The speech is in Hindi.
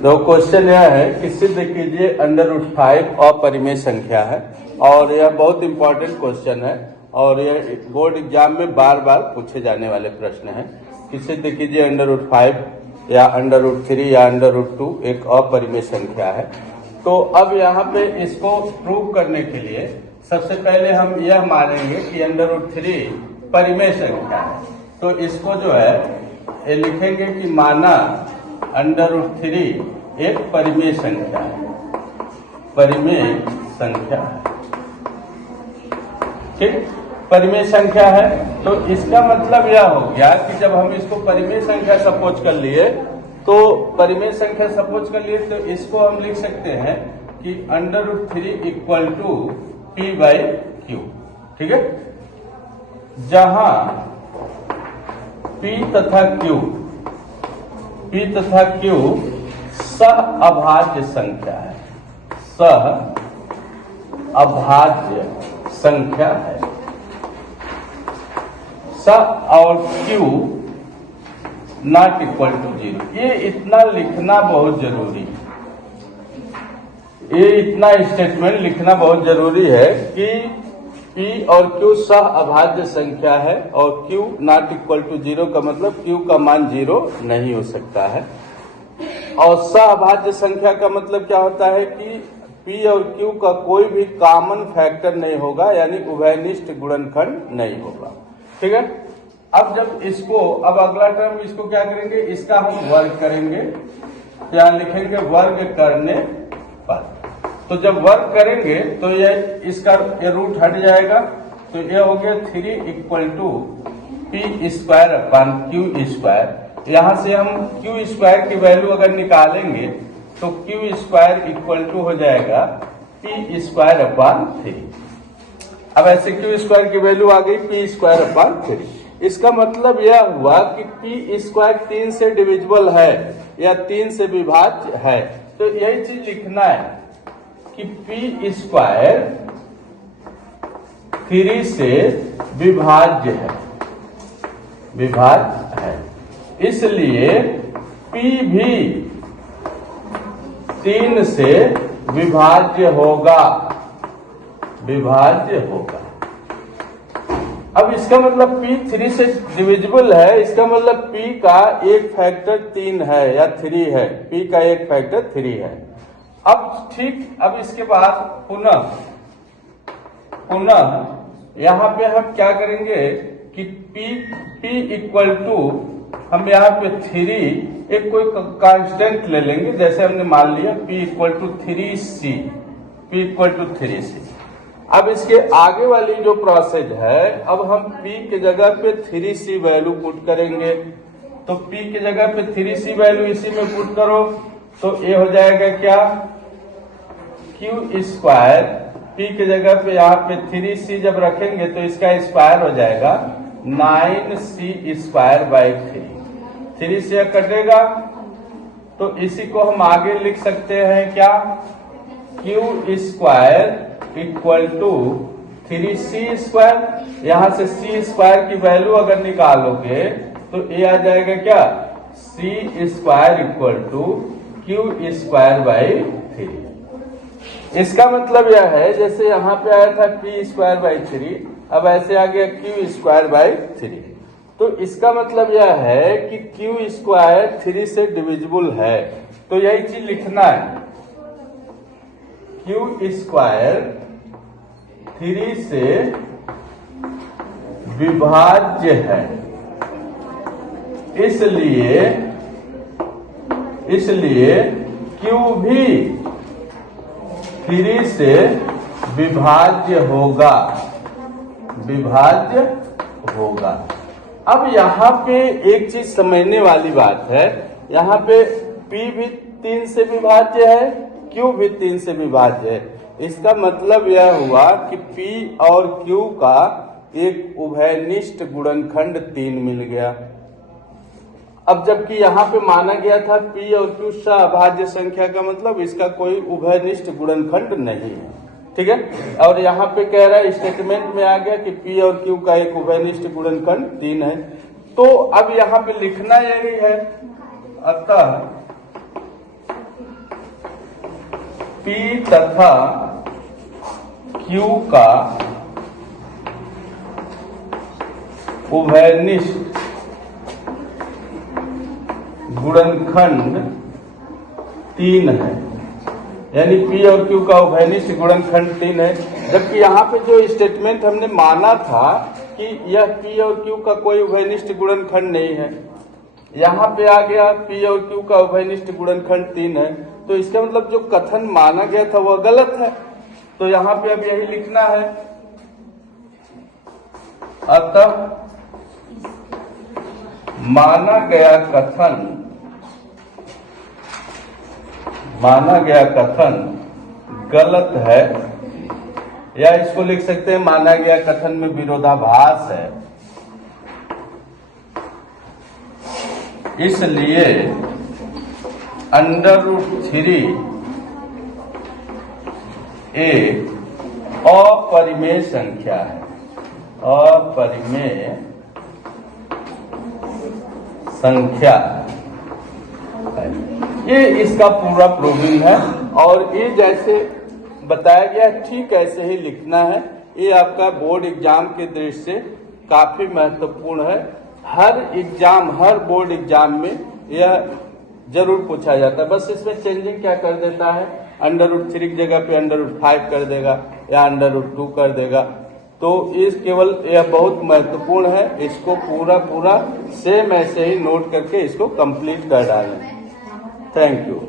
दो क्वेश्चन यह है कि सिद्ध कीजिए √5 अपरिमेय संख्या है और यह बहुत इंपॉर्टेंट क्वेश्चन है और यह बोर्ड एग्जाम में बार बार पूछे जाने वाले प्रश्न है कि सिद्ध कीजिए √5 या √3 या √2 एक अपरिमेय संख्या है। तो अब यहाँ पे इसको प्रूव करने के लिए सबसे पहले हम यह मानेंगे कि √3 परिमेय संख्या है। तो इसको जो है ये लिखेंगे कि माना √3 एक परिमेय संख्या है, परिमेय संख्या है, ठीक, परिमेय संख्या है। तो इसका मतलब यह हो गया कि जब हम इसको परिमेय संख्या सपोज कर लिए तो परिमेय संख्या सपोज कर लिए तो इसको हम लिख सकते हैं कि √3 इक्वल टू P/Q, ठीक है, जहां P तथा Q सह अभाज्य संख्या है, सह अभाज्य संख्या है। सह और Q नॉट इक्वल टू 0। ये इतना लिखना बहुत जरूरी है, ये इतना स्टेटमेंट लिखना बहुत जरूरी है कि P और Q सह अभाज्य संख्या है और Q नॉट इक्वल टू 0 का मतलब Q का मान 0 नहीं हो सकता है। और सह अभाज्य संख्या का मतलब क्या होता है कि P और Q का कोई भी कॉमन फैक्टर नहीं होगा, यानी उभयनिष्ठ गुणनखंड नहीं होगा, ठीक है। अब जब इसको, अब अगला टर्म इसको क्या करेंगे, इसका हम वर्ग करेंगे, क्या लिखेंगे, वर्ग करने पर। तो जब वर्ग करेंगे तो ये इसका ये रूट हट जाएगा, तो ये हो गया 3 इक्वल टू P²/Q²। यहां से हम Q² की वैल्यू अगर निकालेंगे तो Q² इक्वल टू हो जाएगा P²/3। अब ऐसे Q² की वैल्यू आ गई P²/3। इसका मतलब यह हुआ कि P² 3 से डिविजिबल है या 3 से विभाज्य है। तो यही चीज लिखना है कि P² 3 से विभाज्य है, विभाज्य है, इसलिए P भी 3 से विभाज्य होगा, विभाज्य होगा। अब इसका मतलब P 3 से डिविजिबल है, इसका मतलब P का एक फैक्टर 3 है या 3 है, P का एक फैक्टर 3 है। अब ठीक, अब इसके बाद पुनः यहाँ पे हम क्या करेंगे कि P इक्वल टू, हम यहाँ पे 3 एक कोई कांस्टेंट ले लेंगे, जैसे हमने मान लिया P equal to 3C, P equal to 3C। अब इसके आगे वाली जो प्रोसेस है, अब हम P के जगह पे 3C वैल्यू पुट करेंगे। तो P के जगह पे 3C वैल्यू इसी में पुट करो तो ये हो जाएगा क्या, Q², P के जगह पे यहाँ पे 3C जब रखेंगे तो इसका स्क्वायर हो जाएगा 9C²/3। 3 से कटेगा तो इसी को हम आगे लिख सकते हैं क्या, Q² इक्वल टू 3C²। यहां से C² की वैल्यू अगर निकालोगे तो ये आ जाएगा क्या, C² इक्वल टू Q²/3। इसका मतलब यह है जैसे यहाँ पे आया था P²/3, अब ऐसे आ गया Q²/3। तो इसका मतलब यह है कि Q² 3 से डिविजिबल है। तो यही चीज लिखना है, Q² 3 से विभाज्य है, इसलिए Q भी 3 से विभाज्य होगा, विभाज्य होगा। अब यहाँ पे एक चीज समझने वाली बात है, यहाँ पे P भी 3 से विभाज्य है, Q भी 3 से विभाज्य है। इसका मतलब यह हुआ कि P और Q का एक उभयनिष्ठ गुणनखंड 3 मिल गया। अब जबकि यहाँ पे माना गया था P और Q सह अभाज्य संख्या का मतलब इसका कोई उभयनिष्ठ गुणनखंड नहीं है, ठीक है। और यहाँ पे कह रहा है, स्टेटमेंट में आ गया कि P और Q का एक उभयनिष्ठ गुणनखंड 3 है। तो अब यहाँ पे लिखना यही है, अतः P तथा Q का उभयनिष्ठ गुणनखंड 3 है, यानी P और Q का उभयनिष्ठ गुणनखंड 3 है। जबकि यहाँ पे जो स्टेटमेंट हमने माना था कि यह P और Q का कोई उभयनिष्ठ गुणनखंड नहीं है, यहाँ पे आ गया P और Q का उभयनिष्ठ गुणनखंड 3 है, तो इसका मतलब जो कथन माना गया था वह गलत है। तो यहाँ पे अब यही लिखना है, अतः माना गया कथन गलत है, या इसको लिख सकते हैं माना गया कथन में विरोधाभास है, इसलिए √3 एक अपरिमेय संख्या है, अपरिमेय संख्या है। ये इसका पूरा प्रूविंग है, और ये जैसे बताया गया ठीक ऐसे ही लिखना है। ये आपका बोर्ड एग्जाम के दृष्टि से काफी महत्वपूर्ण है। हर बोर्ड एग्जाम में यह जरूर पूछा जाता है। बस इसमें चेंजिंग क्या कर देता है, √3 की जगह पे √5 कर देगा या √2 कर देगा। तो इस केवल यह बहुत महत्वपूर्ण है, इसको पूरा सेम ऐसे ही नोट करके इसको कंप्लीट कर डालें। Thank you.